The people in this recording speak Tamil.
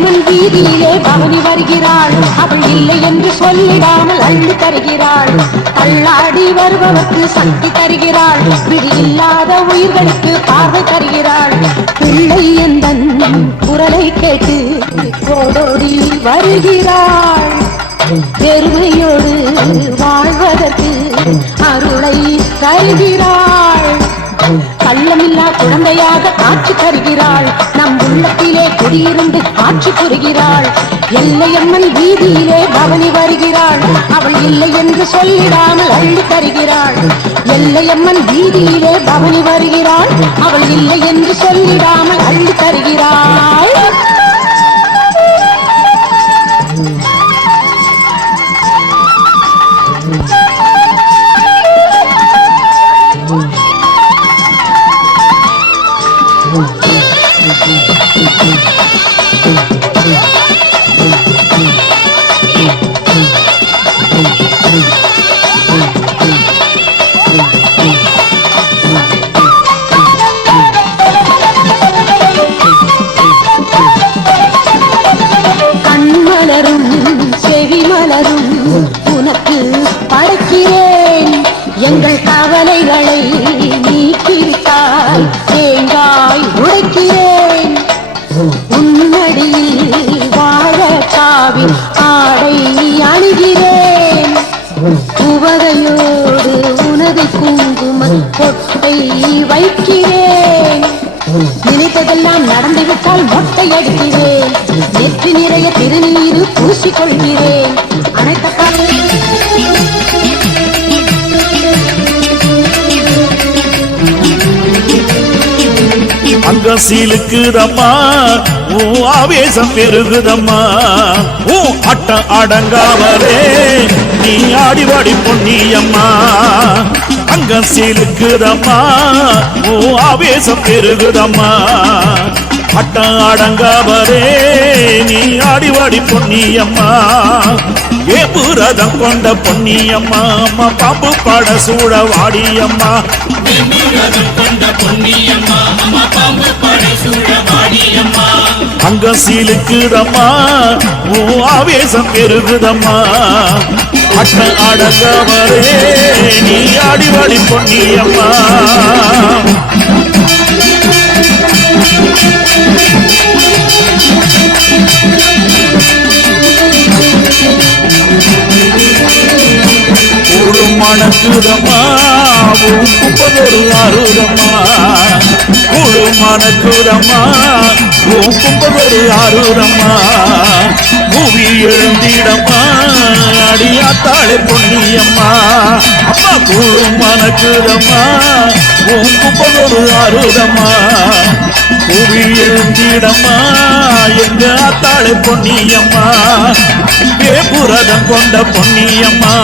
எல்லையம்மன் வீதியிலே பவனி வருகிறாள். அவள் இல்லை என்று சொல்லிடாமல் அள்ளி தருகிறாள். தள்ளாடி வருபவர்க்கு சக்தி தருகிறாள். விதி இல்லாத உயிர்களுக்கு பார்வை தருகிறாள். பிள்ளை எந்தன் குரலை கேட்டு ஓடோடி வருகிறாள். பெருமையோடு வாழ்வதற்கு அருளை தருகிறாள். கள்ளமில்லா குழந்தையாக காட்சி தருகிறாள். நம் உள்ளத்திலே குடியிருந்து ஆட்சி புரிகிறாள். எல்லையம்மன் வீதியிலே பவனி வருகிறாள். அவள் இல்லை என்று சொல்லிடாமல் அள்ளி தருகிறாள். எல்லையம்மன் வீதியிலே பவனி வருகிறாள். அவள் இல்லை என்று சொல்லிடாமல் அள்ளி தருகிறாள். கண்மலரும் செவிமலரும் உனக்கு படைக்கிறேன். எங்கள் கவலைகளை நீக்கிவிட்டாய் தேங்காய் உடைக்கிறேன். உன்னடியில் வாழ காவி ஆடை அணுகிறேன். உவகையோடு உனது குங்கும பொட்டை வைக்கிறேன். நினைத்ததெல்லாம் நடந்துவிட்டால் மொட்டை அடிக்கிறேன். நெற்றி நிறைய திருநீரு பூசிக்கொள்கிறேன். அனைத்த அங்க சீலுக்குதம்மா ஓ ஆவேசம் பெருகுதம்மா. ஓ அட்ட அடங்காமலே நீ ஆடிவாடி பொன்னியம்மா. அங்க சீலுக்குதம்மா ஓ ஆவேசம் பெருகுதம்மா. அட்ட அடங்காமலே நீ ஆடிவாடி பொன்னியம்மா. ஏபுரதம் கொண்ட பொன்னியம்மா. அம்மா பாம்பு பட சூட வாடியம்மா. அங்க சீலுக்குதம்மா ஓ ஆவேசம் பெருகுதம்மா. அட்ட அடங்கவரே நீ ஆடிவாடி பொன்னியம்மா. மணக்குதம்மா கும்பதொரு ஆறுதம்மா. குழு மணக்குதம்மா கும்பதொரு ஆறுதம்மா. புவி எழுந்திடம்மா அடியாத்தாளே பொன்னியம்மா. அம்மா குழு மணக்குதம்மா கும்பதொரு ஆறுதம்மா. புவி எழுந்திடம்மா எங்க ஆத்தாளே பொன்னியம்மா. வேபுரதம் கொண்ட பொன்னியம்மா.